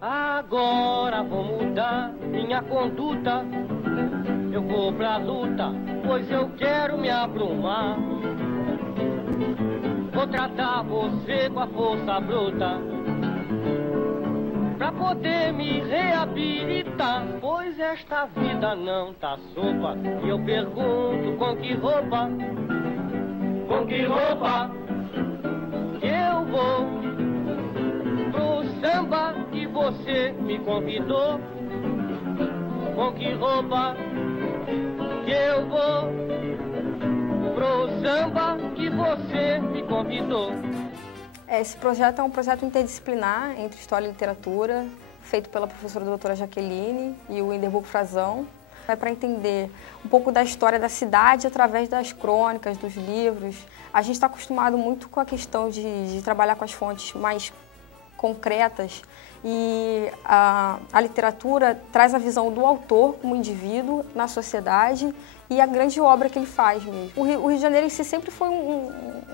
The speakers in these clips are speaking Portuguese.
Agora vou mudar minha conduta. Eu vou pra luta, pois eu quero me aprumar. Vou tratar você com a força bruta, pra poder me reabilitar. Pois esta vida não tá sopa. E eu pergunto com que roupa? Com que roupa que eu vou pro samba que você me convidou? Com que roupa que eu vou pro samba que você me convidou? Esse projeto é um projeto interdisciplinar entre História e Literatura, feito pela professora doutora Jaqueline e o Inderburgo Frazão. É para entender um pouco da história da cidade através das crônicas, dos livros. A gente está acostumado muito com a questão de trabalhar com as fontes mais concretas e a literatura traz a visão do autor como indivíduo na sociedade e a grande obra que ele faz mesmo. O Rio de Janeiro em si sempre foi um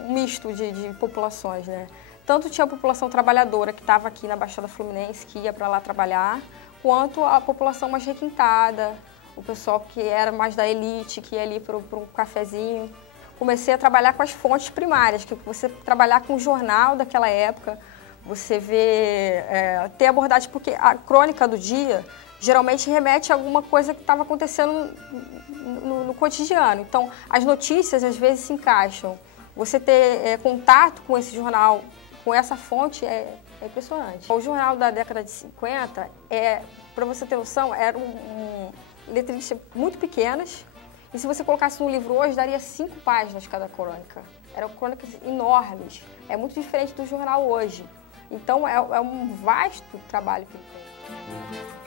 misto de populações, né? Tanto tinha a população trabalhadora que estava aqui na Baixada Fluminense, que ia para lá trabalhar, quanto a população mais requintada, o pessoal que era mais da elite, que ia ali para um cafezinho. Comecei a trabalhar com as fontes primárias, que você trabalhar com o jornal daquela época, você vê, ter abordagem, porque a crônica do dia geralmente remete a alguma coisa que estava acontecendo no cotidiano. Então, as notícias às vezes se encaixam. Você ter contato com esse jornal, com essa fonte, é impressionante. O jornal da década de 50, para você ter noção, eram letrinhas muito pequenas, e se você colocasse no livro hoje, daria 5 páginas cada crônica. Eram crônicas enormes. É muito diferente do jornal hoje. Então, é um vasto trabalho que ele tem.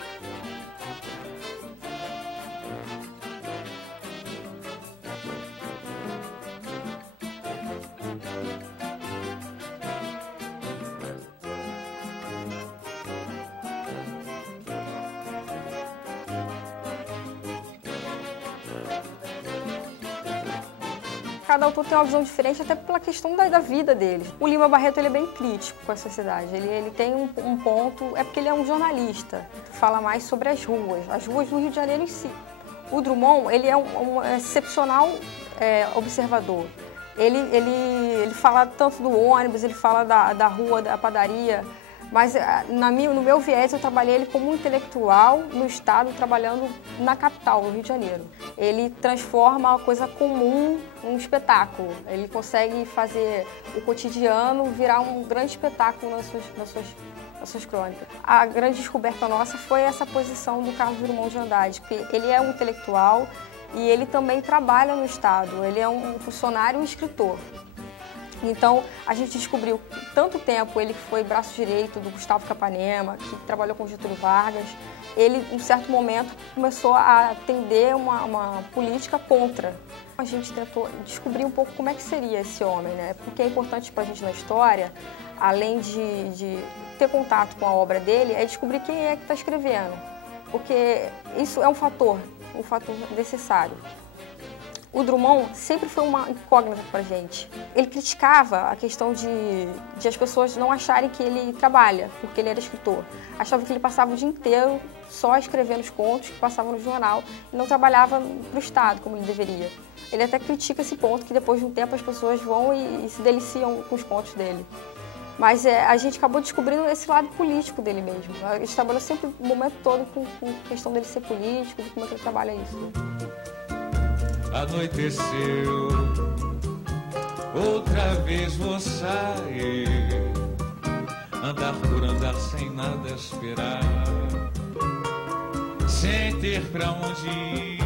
Cada autor tem uma visão diferente, até pela questão da vida deles. O Lima Barreto ele é bem crítico com a sociedade. Ele tem um ponto, é porque ele é um jornalista, fala mais sobre as ruas do Rio de Janeiro em si. O Drummond ele é um excepcional observador. Ele fala tanto do ônibus, ele fala da rua, da padaria, mas no meu viés eu trabalhei ele como um intelectual no estado, trabalhando na capital, no Rio de Janeiro. Ele transforma a coisa comum num espetáculo. Ele consegue fazer o cotidiano virar um grande espetáculo nas suas crônicas. A grande descoberta nossa foi essa posição do Carlos Drummond de Andrade, porque ele é um intelectual e ele também trabalha no estado. Ele é um funcionário e um escritor. Então, a gente descobriu que tanto tempo ele foi braço direito do Gustavo Capanema, que trabalhou com Getúlio Vargas. Ele, em um certo momento, começou a atender uma política contra. A gente tentou descobrir um pouco como é que seria esse homem, né? Porque é importante para a gente na história, além de ter contato com a obra dele, é descobrir quem é que está escrevendo. Porque isso é um fator necessário. O Drummond sempre foi uma incógnita para a gente. Ele criticava a questão de as pessoas não acharem que ele trabalha, porque ele era escritor. Achava que ele passava o dia inteiro só escrevendo os contos que passavam no jornal e não trabalhava para o Estado como ele deveria. Ele até critica esse ponto, que depois de um tempo as pessoas vão e se deliciam com os contos dele. Mas a gente acabou descobrindo esse lado político dele mesmo. Ele trabalhou sempre o momento todo com a questão dele ser político, de como é que ele trabalha isso. Anoiteceu, outra vez vou sair, andar por andar sem nada esperar, sem ter pra onde ir.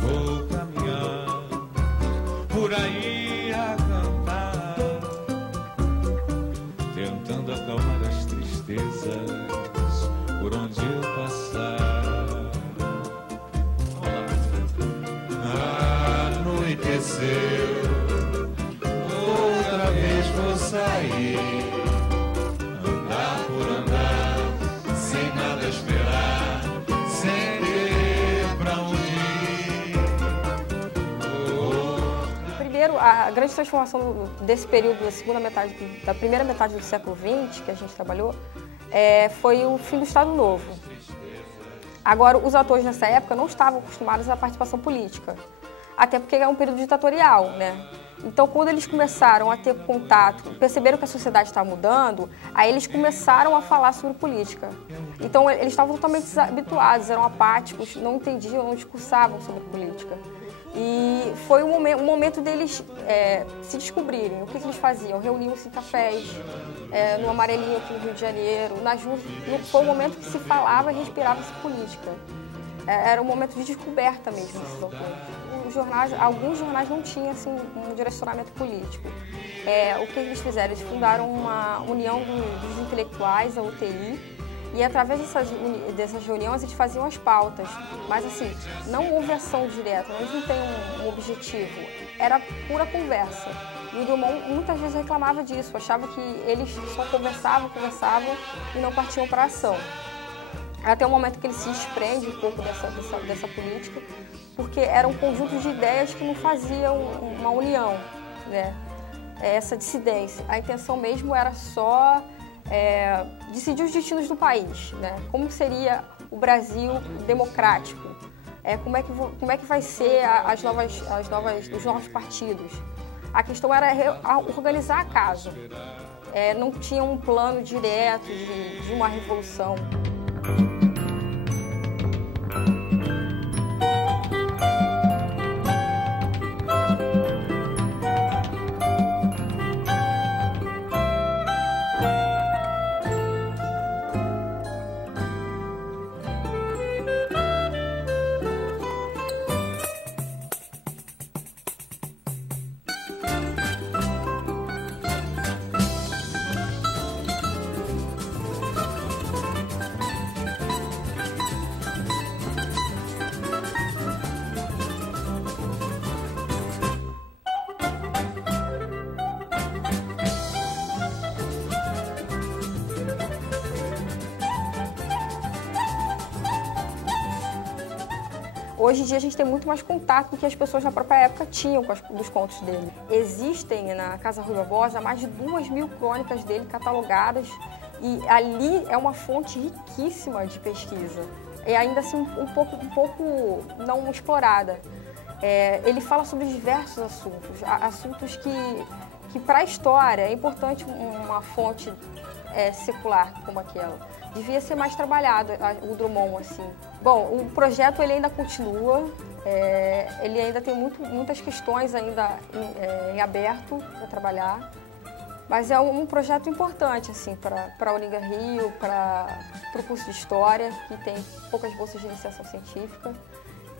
Vou caminhar por aí a cantar, tentando acalmar as tristezas por onde eu passar. Outra vez vou sair, andar por andar, sem nada esperar, sem ter pra onde ir. Primeiro, a grande transformação desse período da primeira metade do século XX, que a gente trabalhou, foi o fim do Estado Novo. Agora, os atores nessa época não estavam acostumados à participação política, até porque é um período ditatorial, né? Então, quando eles começaram a ter contato, perceberam que a sociedade estava mudando, aí eles começaram a falar sobre política. Então, eles estavam totalmente desabituados, eram apáticos, não entendiam, não discursavam sobre política. E foi um momento deles se descobrirem. O que eles faziam? Reuniam-se em cafés, no Amarelinho aqui no Rio de Janeiro, na JUF. Foi um momento que se falava e respirava-se política. Era um momento de descoberta mesmo desses autores. Alguns jornais não tinham assim, um direcionamento político. O que eles fizeram? Eles fundaram uma união dos intelectuais, a UTI, e através dessas reuniões eles faziam as pautas. Mas assim, não houve ação direta, eles não têm um objetivo, era pura conversa. E o Drummond muitas vezes reclamava disso, achava que eles só conversavam e não partiam para a ação. Até o momento que ele se desprende um pouco dessa política, porque era um conjunto de ideias que não faziam uma união, né? Essa dissidência. A intenção mesmo era só decidir os destinos do país, né? Como seria o Brasil democrático, como é que vai ser os novos partidos. A questão era organizar a casa. Não tinha um plano direto de uma revolução. Hoje em dia a gente tem muito mais contato do que as pessoas na própria época tinham com dos contos dele. Existem na Casa Rui Barbosa mais de 2.000 crônicas dele catalogadas e ali é uma fonte riquíssima de pesquisa. E ainda assim um pouco não explorada. Ele fala sobre diversos assuntos que para a história é importante uma fonte secular como aquela. Devia ser mais trabalhado o Drummond, assim. Bom, o projeto ele ainda continua, ele ainda tem muitas questões ainda em aberto para trabalhar, mas é um projeto importante, assim, para a Unirio, para o curso de História, que tem poucas bolsas de iniciação científica,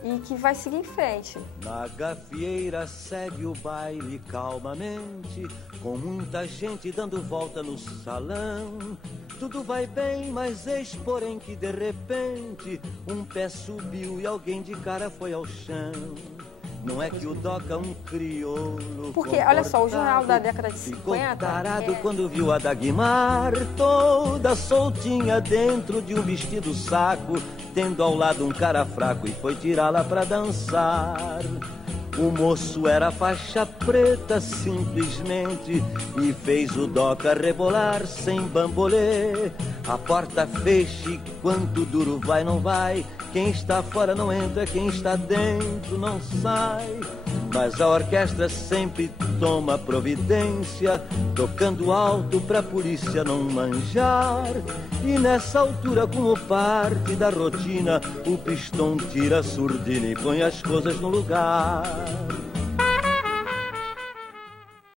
e que vai seguir em frente. Na gafieira segue o baile calmamente, com muita gente dando volta no salão. Tudo vai bem, mas eis porém que de repente um pé subiu e alguém de cara foi ao chão. Não é que o Doca um crioulo. Porque, olha só, o jornal da década de 50... Ficou tarado quando viu a Dagmar toda soltinha dentro de um vestido saco, tendo ao lado um cara fraco e foi tirá-la pra dançar. O moço era faixa preta simplesmente e fez o Doca rebolar sem bambolê. A porta fecha e quanto duro vai não vai, quem está fora não entra, quem está dentro não sai. Mas a orquestra sempre toma providência, tocando alto pra polícia não manjar. E nessa altura, como parte da rotina, o pistão tira a surdina e põe as coisas no lugar.